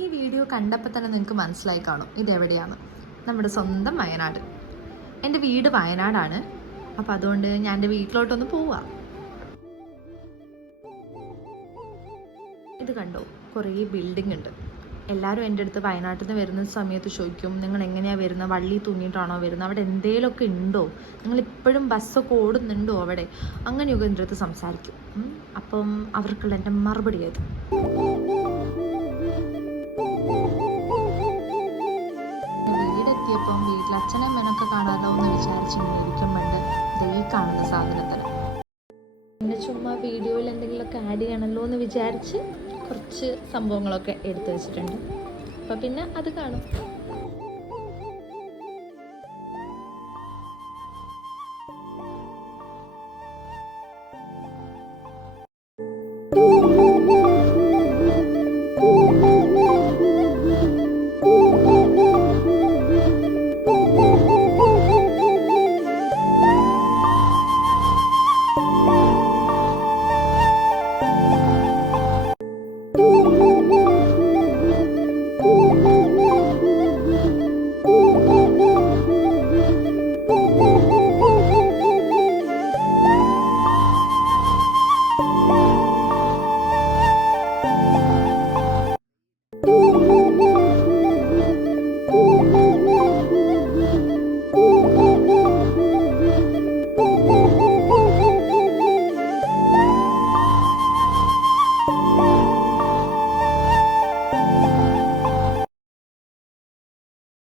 ഈ വീഡിയോ കണ്ടപ്പോൾ തന്നെ നിങ്ങൾക്ക് മനസ്സിലായി കാണും ഇതെവിടെയാണ്. നമ്മുടെ സ്വന്തം വയനാട്. എൻ്റെ വീട് വയനാടാണ്. അപ്പം അതുകൊണ്ട് ഞാൻ എൻ്റെ വീട്ടിലോട്ടൊന്ന് പോവുക. ഇത് കണ്ടോ, കുറേ ബിൽഡിംഗ് ഉണ്ട്. എല്ലാവരും എൻ്റെ അടുത്ത് വയനാട്ടിൽ നിന്ന് വരുന്ന സമയത്ത് ചോദിക്കും, നിങ്ങൾ എങ്ങനെയാണ് വരുന്നത്, വള്ളി തൂങ്ങിയിട്ടാണോ വരുന്നത്, അവിടെ എന്തെങ്കിലുമൊക്കെ ഉണ്ടോ, നിങ്ങളിപ്പോഴും ബസ്സൊക്കെ ഓടുന്നുണ്ടോ അവിടെ, അങ്ങനെയൊക്കെ എൻ്റെ അടുത്ത് സംസാരിക്കും. അപ്പം അവർക്കുള്ള എൻ്റെ മറുപടി ആയത്. വീടെത്തിയപ്പം വീട്ടിൽ അച്ഛനും അമ്മനൊക്കെ കാണാമല്ലോ എന്ന് വിചാരിച്ചിങ്ങനെ ഇരിക്കുമ്പോണ്ട് ഈ കാണുന്ന സാധനത്തിന് പിന്നെ ചുമ്മാ വീഡിയോയിൽ എന്തെങ്കിലുമൊക്കെ ആഡ് ചെയ്യണമല്ലോ എന്ന് വിചാരിച്ച് കുറച്ച് സംഭവങ്ങളൊക്കെ എടുത്തു വെച്ചിട്ടുണ്ട്. അപ്പം പിന്നെ അത് കാണും.